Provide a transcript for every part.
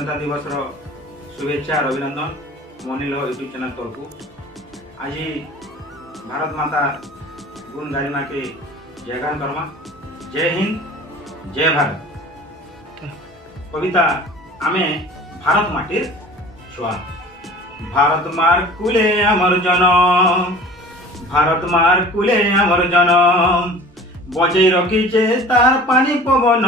स्वाधीनता दिवस शुभेच्छा और अभिनंदन मनिल यूट्यूब चैनल तरफ। आज भारत माता गुण गारिमा के जयगान करमा। जय हिंद जय भारत। कविता आमे भारत माटिर छुआ। भारत मार कुले अमर जनम, भारत मार कुले अमर जनम, बचे रखीचे तार पानी पवन,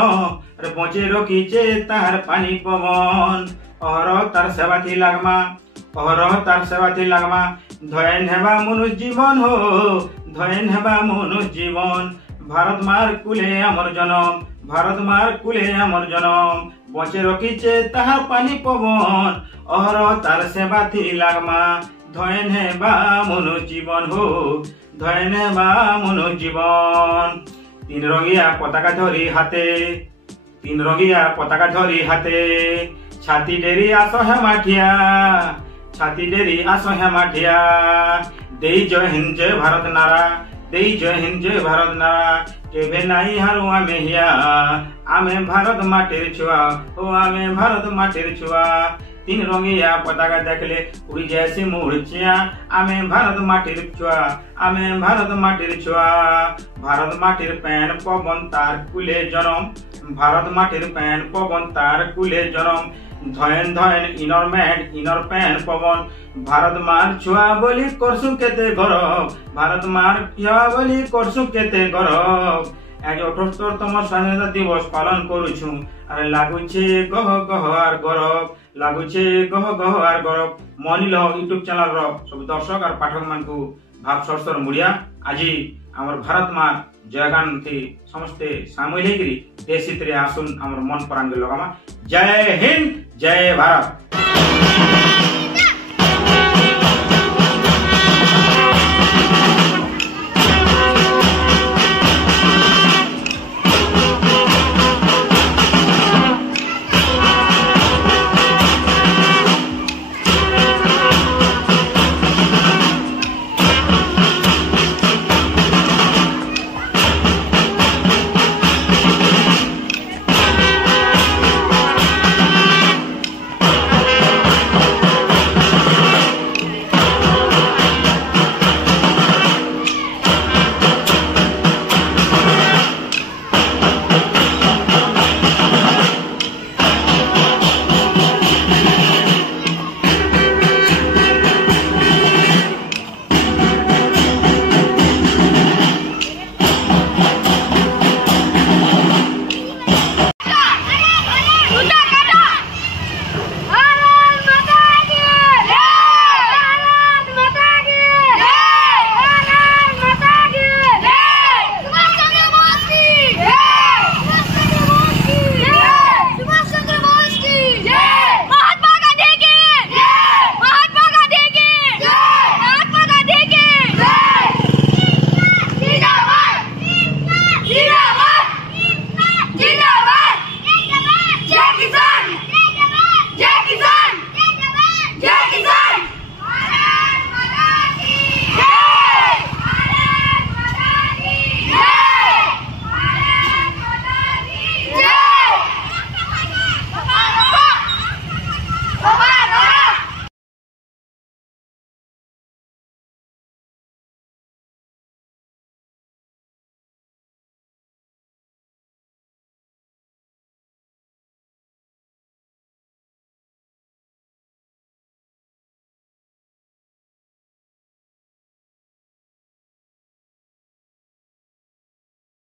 बचे रखीचे तार पानी पवन। अहर तार सेवा थी लागमा, अहर तार सेवा थी लागमा। धयन हेबा मनुष्य जीवन हो, धयन हेबा मनुष्य जीवन। भारत मार कुले अमर जनम, भारत मार कुले अमर जनम, बचे रखीचे तार पानी पवन। अहर तार सेवा थी लागमा। धयन हेबा मनुष्य जीवन हो, धयन हेबा मनुष्य जीवन। तीन रंगिया पताका धरी हाथे, तीन रंगिया पताका धरी हाथे। छाती डेरी आस है माठिया, छाती डेरी आस है माठिया। देई जय हिंद जय भारत नारा, देई जय हिंद जय भारत नारा। केबे नाई हारू आमे हिया, आमे भारत माटिर छुआ हो, आमे भारत माटिर छुआ। तीन रंगिया पताका देखले उड़ी जैसी मुर्चिया। आमे भारत माटिर छुआ, आमे भारत माटिर छुआ। भारत माटिर पैन पवन तार कुले जनम, भारत माटिर पैन पवन तार कुले जनम। धयन धयन इनर मैट इनर पैन पवन। भारत मार छुआ बोली करसु केते गौरव, भारत मार छुआ बोली करसु केते गौरव। आज 78तम स्वाधीनता दिवस पालन करुछु। अरे लागुचे गह गह आर गौरव, लागुचे गह गह आर गौरव। मनिल यूट्यूब चैनल रो सब दर्शक और पाठक मान को भाव सरसर मुड़िया। आज आमर भारत माँ जयगान थी समस्ते सामिल होकर देश आसुन आमर मन प्राण के लगामा। जय हिंद जय भारत।